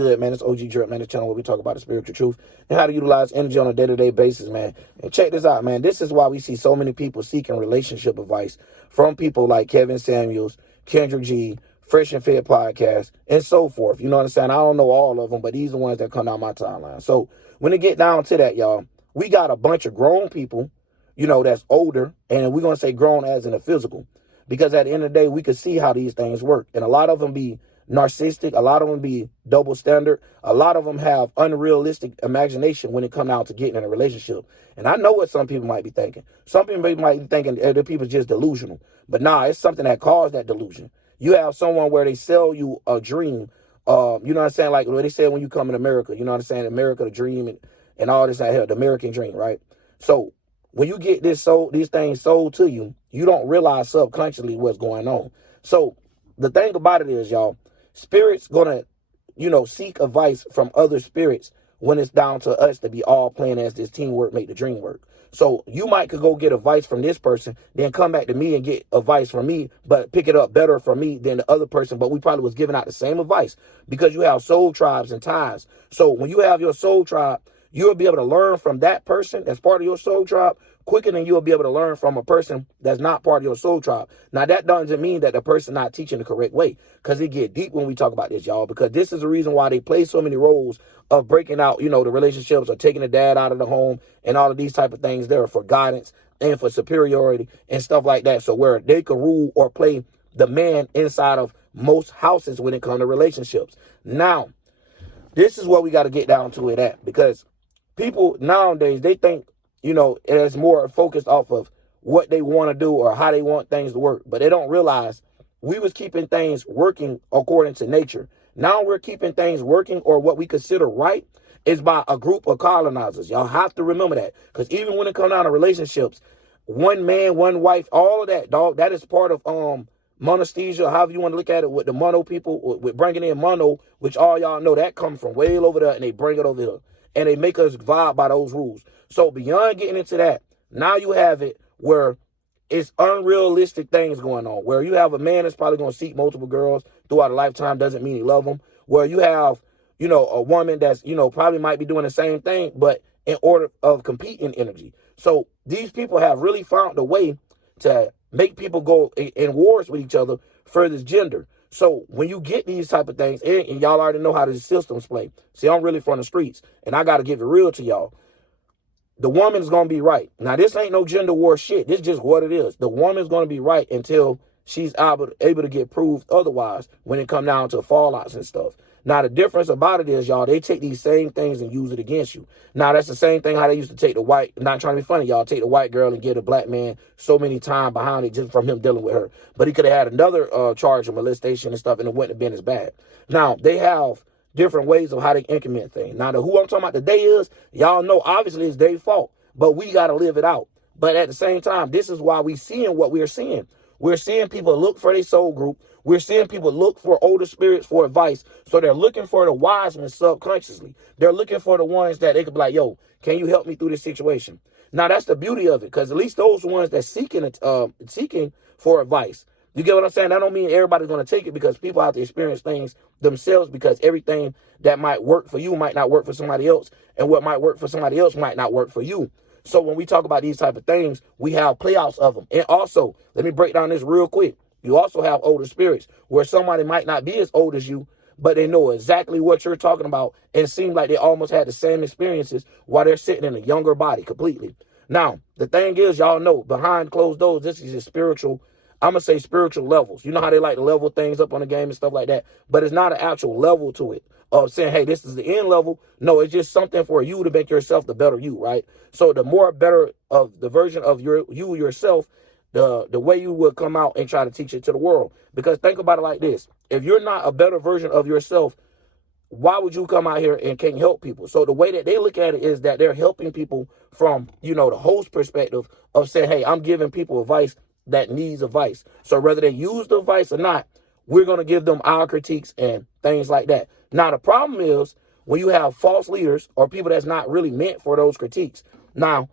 Good, man. It's OG Drip, man. The channel where we talk about the spiritual truth and how to utilize energy on a day-to-day basis, man. And check this out, man. This is why we see so many people seeking relationship advice from people like Kevin Samuels, Kendrick G, Fresh and Fit podcast, and so forth. You know what I'm saying? I don't know all of them, but these are the ones that come down my timeline. So when it get down to that, y'all, we got a bunch of grown people, you know, that's older, and we're going to say grown as in the physical, because at the end of the day, we can see how these things work. And a lot of them be narcissistic, a lot of them be double standard, a lot of them have unrealistic imagination when it comes out to getting in a relationship. And I know what some people might be thinking. Some people might be thinking the people just delusional, but nah, it's something that caused that delusion. You have someone where they sell you a dream, you know what I'm saying, like what they said when you come in America, you know what I'm saying, America, the dream, and all this out here, the American dream, right? So when you get these things sold to you, you don't realize subconsciously what's going on. So the thing about it is, y'all, spirits gonna, you know, seek advice from other spirits when it's down to us to be all playing as this teamwork make the dream work. So you could go get advice from this person, then come back to me and get advice from me, but pick it up better from me than the other person. But we probably was giving out the same advice because you have soul tribes and ties. So when you have your soul tribe, you'll be able to learn from that person that's part of your soul tribe quicker than you'll be able to learn from a person that's not part of your soul tribe. Now, that doesn't mean that the person not teaching the correct way, because it get deep when we talk about this, y'all, because this is the reason why they play so many roles of breaking out, you know, the relationships or taking the dad out of the home and all of these type of things there for guidance and for superiority and stuff like that. So where they can rule or play the man inside of most houses when it comes to relationships. Now, this is what we got to get down to it at, because people nowadays, they think, you know, it's more focused off of what they want to do or how they want things to work. But they don't realize we was keeping things working according to nature. Now we're keeping things working, or what we consider right, is by a group of colonizers. Y'all have to remember that, because even when it comes down to relationships, one man, one wife, all of that, dog, that is part of monesthesia, however you want to look at it, with the mono people, with bringing in mono, which all y'all know that comes from way over there, and they bring it over here. And they make us vibe by those rules. So beyond getting into that, now you have it where it's unrealistic things going on, where you have a man that's probably going to seek multiple girls throughout a lifetime, doesn't mean he love them. Where you have, you know, a woman that's, you know, probably might be doing the same thing, but in order of competing energy. So these people have really found a way to make people go in wars with each other for this gender. So when you get these type of things, and y'all already know how the systems play. See, I'm really from the streets, and I got to give it real to y'all. The woman's going to be right. Now, this ain't no gender war shit. This is just what it is. The woman's going to be right until she's able to get proved otherwise when it come down to fallouts and stuff. Now, the difference about it is, y'all, they take these same things and use it against you. Now, that's the same thing how they used to take the white, not trying to be funny, y'all, take the white girl and get a black man so many times behind it just from him dealing with her. But he could have had another charge of molestation and stuff, and it wouldn't have been as bad. Now, they have different ways of how they implement things. Now, who I'm talking about today is, y'all know, obviously, it's their fault, but we got to live it out. But at the same time, this is why we seeing what we're seeing. We're seeing people look for their soul group. We're seeing people look for older spirits for advice. So they're looking for the wise ones subconsciously. They're looking for the ones that they could be like, yo, can you help me through this situation? Now, that's the beauty of it, because at least those ones that's seeking for advice. You get what I'm saying? That don't mean everybody's going to take it, because people have to experience things themselves, because everything that might work for you might not work for somebody else. And what might work for somebody else might not work for you. So when we talk about these type of things, we have playouts of them. And also, let me break down this real quick. You also have older spirits where somebody might not be as old as you, but they know exactly what you're talking about and seem like they almost had the same experiences while they're sitting in a younger body completely. Now, the thing is, y'all know, behind closed doors, this is a spiritual, I'm going to say spiritual levels. You know how they like to level things up on the game and stuff like that, but it's not an actual level to it of saying, hey, this is the end level. No, it's just something for you to make yourself the better you, right? So the more better of the version of you yourself, the way you would come out and try to teach it to the world. Because think about it like this. If you're not a better version of yourself, why would you come out here and can't help people? So the way that they look at it is that they're helping people from, you know, the host perspective of saying, hey, I'm giving people advice that needs advice. So whether they use the advice or not, we're going to give them our critiques and things like that. Now, the problem is when you have false leaders or people that's not really meant for those critiques. Now,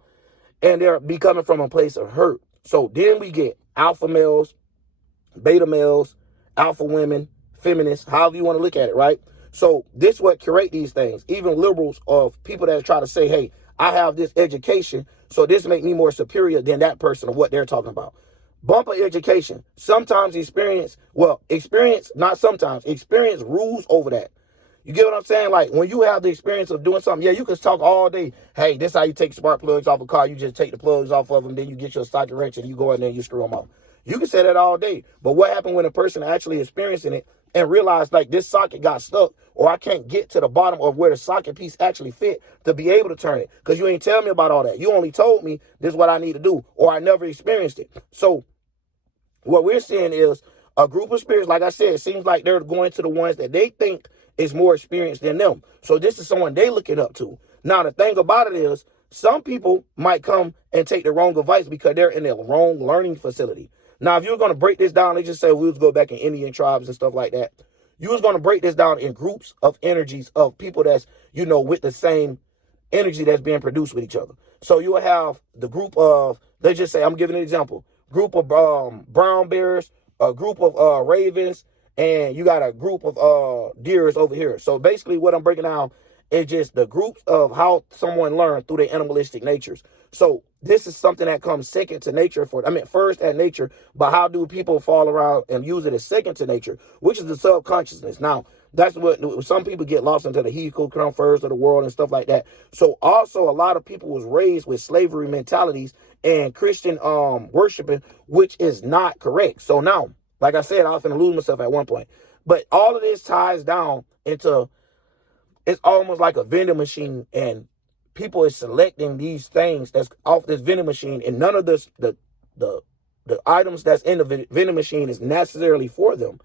and they're coming from a place of hurt. So then we get alpha males, beta males, alpha women, feminists, however you want to look at it, right? So this what curate these things. Even liberals of people that try to say, hey, I have this education, so this make me more superior than that person or what they're talking about. Bumper education. Sometimes not sometimes, experience rules over that. You get what I'm saying? Like, when you have the experience of doing something, yeah, you can talk all day. Hey, this is how you take spark plugs off a car. You just take the plugs off of them, then you get your socket wrench and you go in there and you screw them off. You can say that all day. But what happened when a person actually experiencing it and realized, like, this socket got stuck, or I can't get to the bottom of where the socket piece actually fit to be able to turn it? Because you ain't tell me about all that. You only told me this is what I need to do, or I never experienced it. So what we're seeing is a group of spirits. Like I said, it seems like they're going to the ones that they think is more experienced than them. So this is someone they looking up to. Now, the thing about it is, some people might come and take the wrong advice because they're in the wrong learning facility. Now, if you're going to break this down, let's just say we was go back in Indian tribes and stuff like that. You was going to break this down in groups of energies of people that's, with the same energy that's being produced with each other. So you will have the group of, let's just say, I'm giving an example, group of brown bears, a group of ravens, and you got a group of deers over here. So basically what I'm breaking down is just the groups of how someone learned through their animalistic natures. So this is something that comes second to nature first at nature, but how do people fall around and use it as second to nature, which is the subconsciousness. Now, that's what some people get lost into the he who come first of the world and stuff like that. So also a lot of people was raised with slavery mentalities and Christian worshiping, which is not correct. So now, like I said, I was going to lose myself at one point. But all of this ties down into, it's almost like a vending machine, and people is selecting these things that's off this vending machine, and none of this, the items that's in the vending machine is necessarily for them.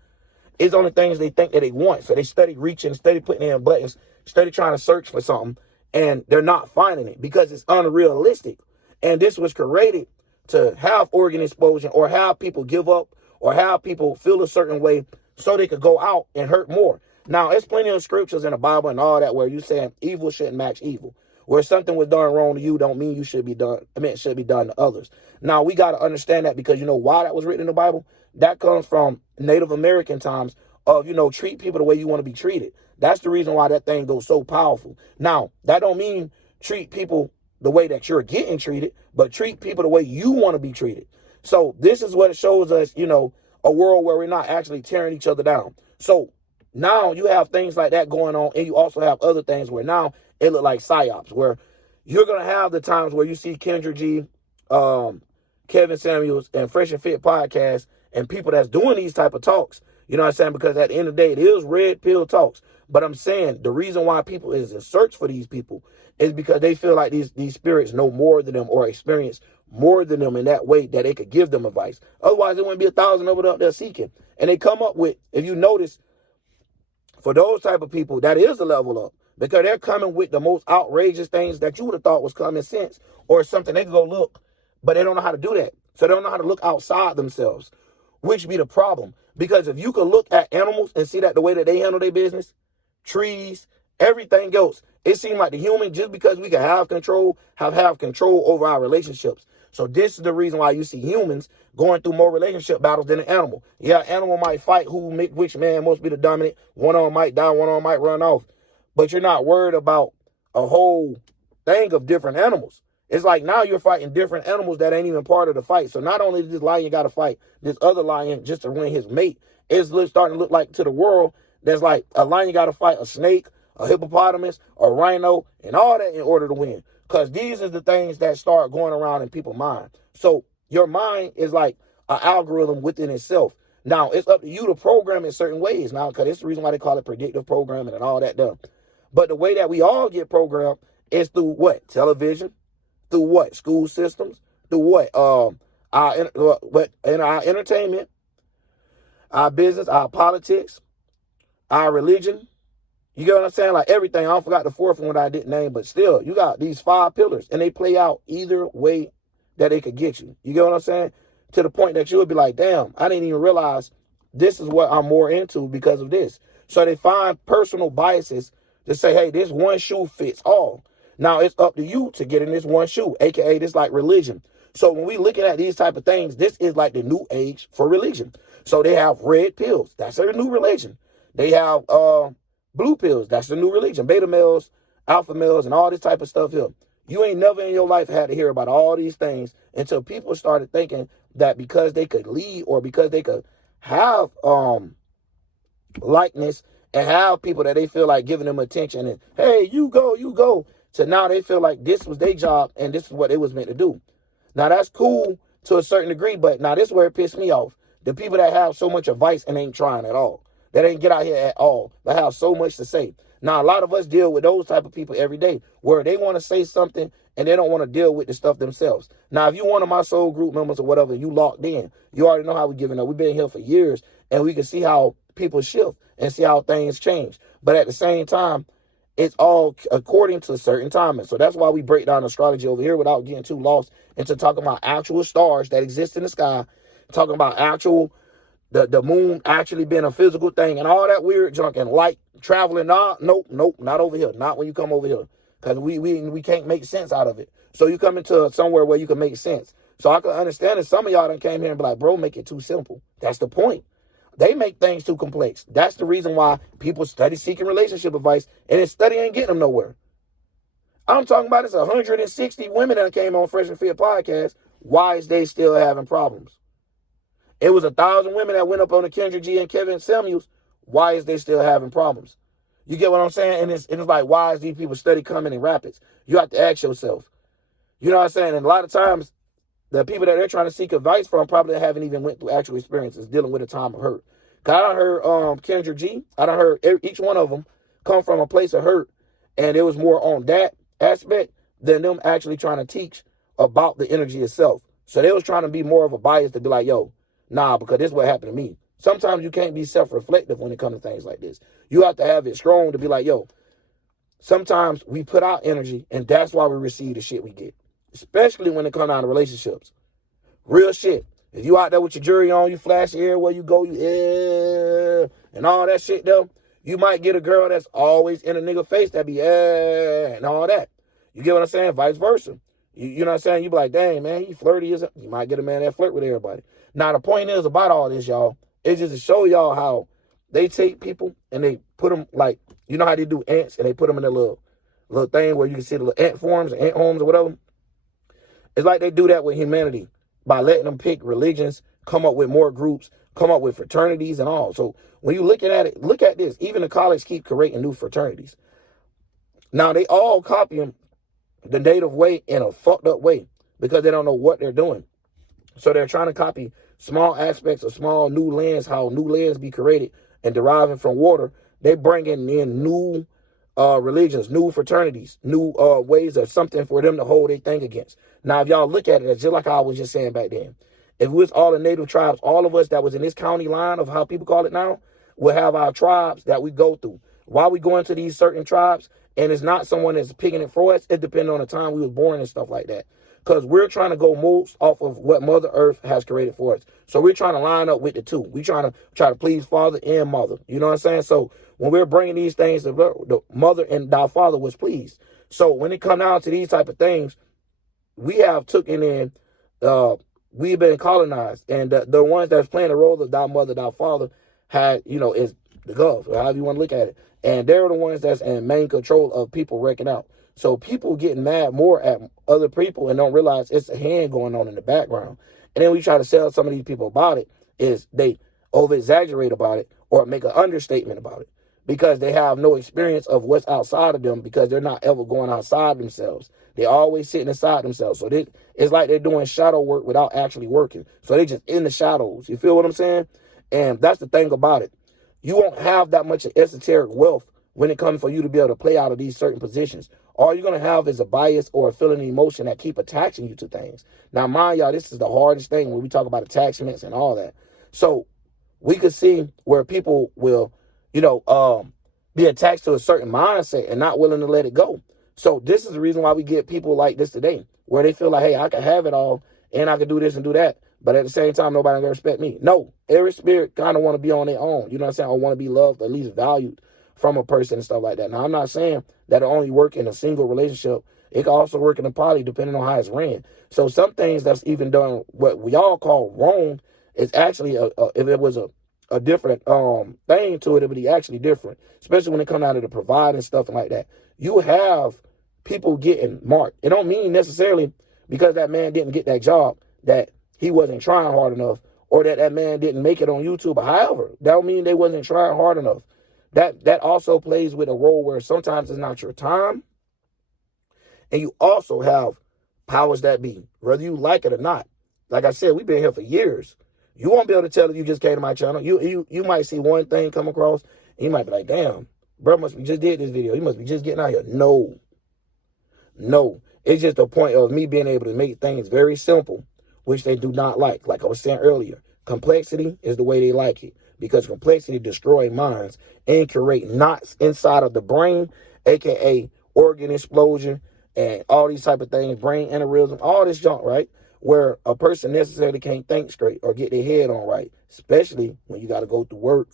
It's only things they think that they want. So they study reaching, study putting in buttons, study trying to search for something, and they're not finding it because it's unrealistic. And this was created to have organ explosion, or have people give up, or have people feel a certain way so they could go out and hurt more. Now, there's plenty of scriptures in the Bible and all that where you saying evil shouldn't match evil. Where something was done wrong to you don't mean you should be done. It should be done to others. Now, we got to understand that, because you know why that was written in the Bible? That comes from Native American times of, treat people the way you want to be treated. That's the reason why that thing goes so powerful. Now, that don't mean treat people the way that you're getting treated, but treat people the way you want to be treated. So this is what it shows us, a world where we're not actually tearing each other down. So now you have things like that going on, and you also have other things where now it look like psyops, where you're going to have the times where you see Kendra G, Kevin Samuels, and Fresh&fit podcast, and people that's doing these type of talks. You know what I'm saying? Because at the end of the day, it is red pill talks. But I'm saying the reason why people is in search for these people is because they feel like these spirits know more than them, or experience more than them in that way that they could give them advice. Otherwise, it wouldn't be 1,000 of it up there seeking. And they come up with, if you notice, for those type of people, that is a level up, because they're coming with the most outrageous things that you would have thought was common sense or something they could go look, but they don't know how to do that. So they don't know how to look outside themselves, which be the problem. Because if you could look at animals and see that the way that they handle their business, trees, everything else, it seems like the human, just because we can have control over our relationships. So this is the reason why you see humans going through more relationship battles than an animal. Yeah, animal might fight which man must be the dominant. One of them might die, one of them might run off. But you're not worried about a whole thing of different animals. It's like now you're fighting different animals that ain't even part of the fight. So not only does this lion got to fight this other lion just to win his mate, it's starting to look like to the world that's like a lion got to fight a snake, a hippopotamus, a rhino, and all that in order to win. Because these are the things that start going around in people's mind. So your mind is like an algorithm within itself. Now, it's up to you to program in certain ways now, because it's the reason why they call it predictive programming and all that done. But the way that we all get programmed is through what? Television, through what? School systems, through what? Our entertainment, our business, our politics, our religion. You get what I'm saying? Like everything. I forgot the fourth one I didn't name, but still, you got these 5 pillars, and they play out either way that they could get you. You get what I'm saying? To the point that you would be like, damn, I didn't even realize this is what I'm more into because of this. So they find personal biases to say, hey, this one shoe fits all. Now it's up to you to get in this one shoe, aka this like religion. So when we looking at these type of things, this is like the new age for religion. So they have red pills. That's their new religion. They have Blue pills, that's the new religion. Beta males, alpha males, and all this type of stuff here. You ain't never in your life had to hear about all these things until people started thinking that because they could lead or because they could have likeness and have people that they feel like giving them attention and, hey, you go. So now they feel like this was their job and this is what it was meant to do. Now that's cool to a certain degree, but now this is where it pissed me off. The people that have so much advice and ain't trying at all. That ain't get out here at all. That have so much to say. Now a lot of us deal with those type of people every day where they want to say something and they don't want to deal with the stuff themselves. Now if you one of my soul group members or whatever, you locked in, you already know how we're giving up. We've been here for years and we can see how people shift and see how things change. But at the same time, it's all according to certain timing. So that's why we break down astrology over here without getting too lost into talking about actual stars that exist in the sky, talking about actual, the moon actually being a physical thing and all that weird junk and light traveling. Nope, not over here. Not when you come over here. Because we can't make sense out of it. So you come into somewhere where you can make sense. So I can understand that some of y'all done came here and be like, bro, make it too simple. That's the point. They make things too complex. That's the reason why people study seeking relationship advice and then study ain't getting them nowhere. I'm talking about it's 160 women that came on Fresh&fit podcast. Why is they still having problems? It was 1,000 women that went up on the Kendra G and Kevin Samuels. Why is they still having problems? You get what I'm saying? And it's like, why is these people study coming in rapids? You have to ask yourself. You know what I'm saying? And a lot of times, the people that they're trying to seek advice from probably haven't even went through actual experiences dealing with a time of hurt. Cause I done heard Kendra G. I done heard each one of them come from a place of hurt. And it was more on that aspect than them actually trying to teach about the energy itself. So they was trying to be more of a bias to be like, yo, nah, because this is what happened to me. Sometimes you can't be self-reflective when it comes to things like this. You have to have it strong to be like, yo, sometimes we put out energy and that's why we receive the shit we get. Especially when it comes down to relationships. Real shit. If you out there with your jewelry on, you flash your hair where you go, and all that shit though, you might get a girl that's always in a nigga face that be and all that. You get what I'm saying? Vice versa. You know what I'm saying? You be like, dang, man, you flirty as you might get a man that flirt with everybody. Now the point is about all this, y'all, is just to show y'all how they take people and they put them like, you know how they do ants and they put them in a little thing where you can see the little ant farms, ant homes or whatever. It's like they do that with humanity by letting them pick religions, come up with more groups, come up with fraternities and all. So when you looking at it, look at this. Even the college keep creating new fraternities. Now they all copy the native way in a fucked up way because they don't know what they're doing. So they're trying to copy small aspects of small new lands, how new lands be created and deriving from water. They bringing in new religions, new fraternities, new ways of something for them to hold their thing against. Now, if y'all look at it, it's just like I was just saying back then. If it was all the native tribes, all of us that was in this county line of how people call it now, will have our tribes that we go through. Why we go into these certain tribes, and it's not someone that's picking it for us, it depends on the time we was born and stuff like that. Because we're trying to go most off of what Mother Earth has created for us. So we're trying to line up with the two. We're trying to please Father and Mother. You know what I'm saying? So when we're bringing these things, the Mother and our Father was pleased. So when it come down to these type of things, we have taken in, we've been colonized. And the ones that's playing the role of thy mother, thy father, had, is the Gulf, or however you want to look at it. And they're the ones that's in main control of people wrecking out. So people getting mad more at other people and don't realize it's a hand going on in the background. And then we try to sell some of these people about it is they over exaggerate about it or make an understatement about it because they have no experience of what's outside of them because they're not ever going outside themselves. They always sitting inside themselves. So it's like they're doing shadow work without actually working. So they just in the shadows. You feel what I'm saying? And that's the thing about it. You won't have that much esoteric wealth when it comes for you to be able to play out of these certain positions. All you're going to have is a bias or a feeling of emotion that keep attaching you to things. Now, mind y'all, this is the hardest thing when we talk about attachments and all that. So we could see where people will, be attached to a certain mindset and not willing to let it go. So this is the reason why we get people like this today, where they feel like, hey, I can have it all and I can do this and do that. But at the same time, nobody can respect me. No, every spirit kind of want to be on their own. You know what I'm saying? Or want to be loved, at least valued from a person and stuff like that. Now, I'm not saying that it only work in a single relationship. It can also work in a poly depending on how it's ran. So some things that's even done what we all call wrong is actually, if it was a thing to it, but he actually different, especially when it comes out of the providing stuff and like that. You have people getting marked. It don't mean necessarily because that man didn't get that job that he wasn't trying hard enough, or that man didn't make it on YouTube. However, that don't mean they wasn't trying hard enough. That also plays with a role where sometimes it's not your time, and you also have powers that be, whether you like it or not. Like I said, we've been here for years. You won't be able to tell if you just came to my channel. You might see one thing come across, and you might be like, damn, bro must be just did this video. He must be just getting out here. No. It's just a point of me being able to make things very simple, which they do not like. Like I was saying earlier, complexity is the way they like it, because complexity destroys minds and create knots inside of the brain, aka organ explosion and all these type of things, brain aneurysm, all this junk, right? Where a person necessarily can't think straight or get their head on right, especially when you got to go through work,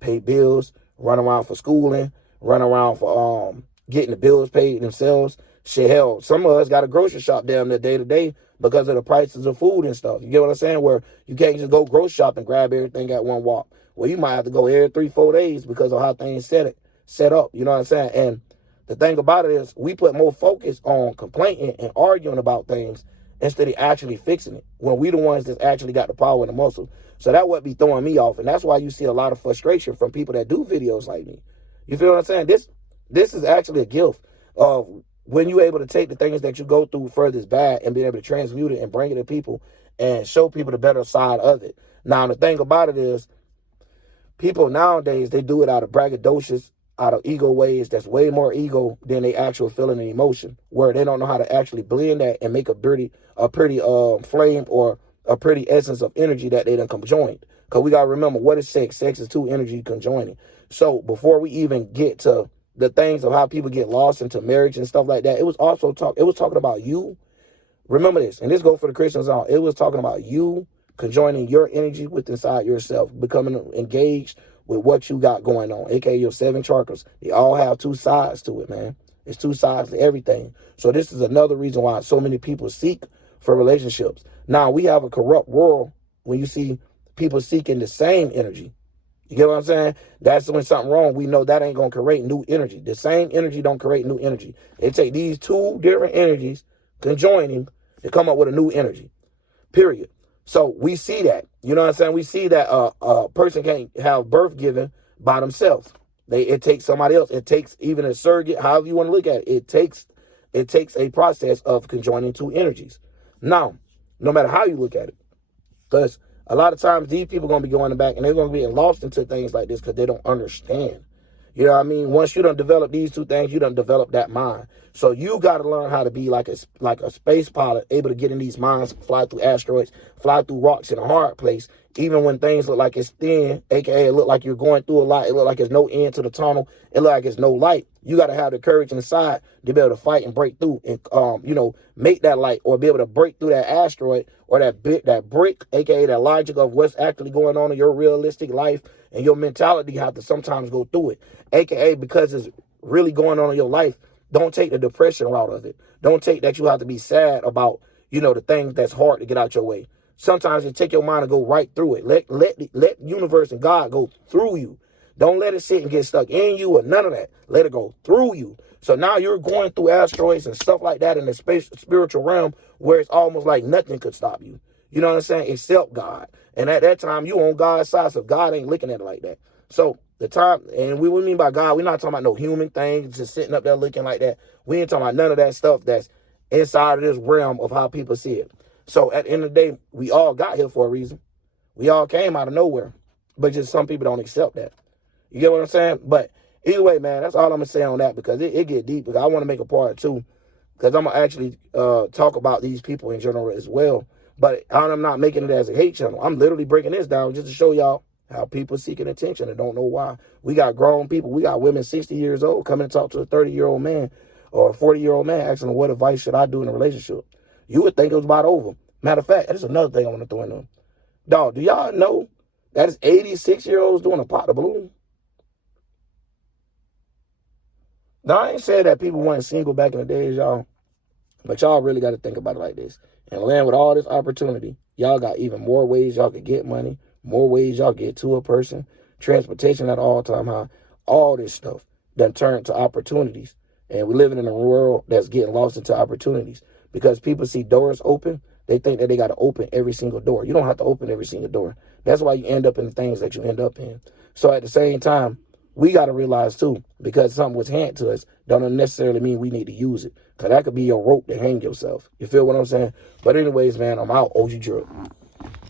pay bills, run around for schooling, run around for getting the bills paid themselves. Shit, hell, some of us got a grocery shop down there day to day because of the prices of food and stuff. You get what I'm saying? Where you can't just go grocery shop and grab everything at one walk. Well, you might have to go every 3-4 days because of how things set up. You know what I'm saying? And the thing about it is we put more focus on complaining and arguing about things instead of actually fixing it, when we the ones that's actually got the power and the muscle. So that would be throwing me off. And that's why you see a lot of frustration from people that do videos like me. You feel what I'm saying? This is actually a gift of when you're able to take the things that you go through furthest bad and be able to transmute it and bring it to people and show people the better side of it. Now, the thing about it is people nowadays, they do it out of braggadocious, out of ego ways that's way more ego than they actual feeling and emotion, where they don't know how to actually blend that and make a pretty flame or a pretty essence of energy that they done conjoined. Because we got to remember, what is sex? Sex is two energy conjoining. So before we even get to the things of how people get lost into marriage and stuff like that, it was talking about you. Remember this, and this goes for the Christians all. It was talking about you conjoining your energy with inside yourself, becoming engaged with what you got going on, aka your 7 chakras. They all have 2 sides to it, man. It's 2 sides to everything. So this is another reason why so many people seek for relationships. Now, we have a corrupt world when you see people seeking the same energy. You get what I'm saying? That's when something wrong. We know that ain't going to create new energy. The same energy don't create new energy. They take these 2 different energies, conjoining, to come up with a new energy, period. So we see that. You know what I'm saying? We see that a person can't have birth given by themselves. It takes somebody else. It takes even a surrogate, however you want to look at it. It takes a process of conjoining 2 energies. Now, no matter how you look at it, because a lot of times these people are going to be going back and they're going to be lost into things like this because they don't understand. You know what I mean? Once you done develop these 2 things, you done develop that mind. So you got to learn how to be like a space pilot, able to get in these minds, fly through asteroids, fly through rocks in a hard place, even when things look like it's thin, aka it look like you're going through a lot, it look like there's no end to the tunnel, it look like there's no light. You got to have the courage inside to be able to fight and break through and, make that light, or be able to break through that asteroid or that brick, aka that logic of what's actually going on in your realistic life, and your mentality have to sometimes go through it, aka because it's really going on in your life. Don't take the depression route of it. Don't take that you have to be sad about, the things that's hard to get out your way. Sometimes you take your mind and go right through it. Let universe and God go through you. Don't let it sit and get stuck in you or none of that. Let it go through you. So now you're going through asteroids and stuff like that in the spiritual realm where it's almost like nothing could stop you. You know what I'm saying? Except God. And at that time, you on God's side, so God ain't looking at it like that. So the time, and what we mean by God, we're not talking about no human things just sitting up there looking like that. We ain't talking about none of that stuff that's inside of this realm of how people see it. So at the end of the day, we all got here for a reason. We all came out of nowhere, but just some people don't accept that. You get what I'm saying? But either way, man, that's all I'm going to say on that, because it get deep. Because I want to make a part 2, because I'm going to actually talk about these people in general as well. But I'm not making it as a hate channel. I'm literally breaking this down just to show y'all how people seeking attention and don't know why. We got grown people. We got women 60 years old coming to talk to a 30-year-old man or a 40-year-old man asking them, what advice should I do in a relationship? You would think it was about over. Matter of fact, that's another thing I want to throw in there. Dog, do y'all know that is 86-year-olds doing a pot of balloon? Now, I ain't saying that people weren't single back in the days, y'all. But y'all really got to think about it like this. And land with all this opportunity, y'all got even more ways y'all could get money, more ways y'all get to a person, transportation at all time high, all this stuff done turned to opportunities. And we're living in a world that's getting lost into opportunities because people see doors open. They think that they got to open every single door. You don't have to open every single door. That's why you end up in the things that you end up in. So at the same time, we got to realize too, because something was handed to us, don't necessarily mean we need to use it. Because that could be your rope to hang yourself. You feel what I'm saying? But anyways, man, I'm out. OG Drip.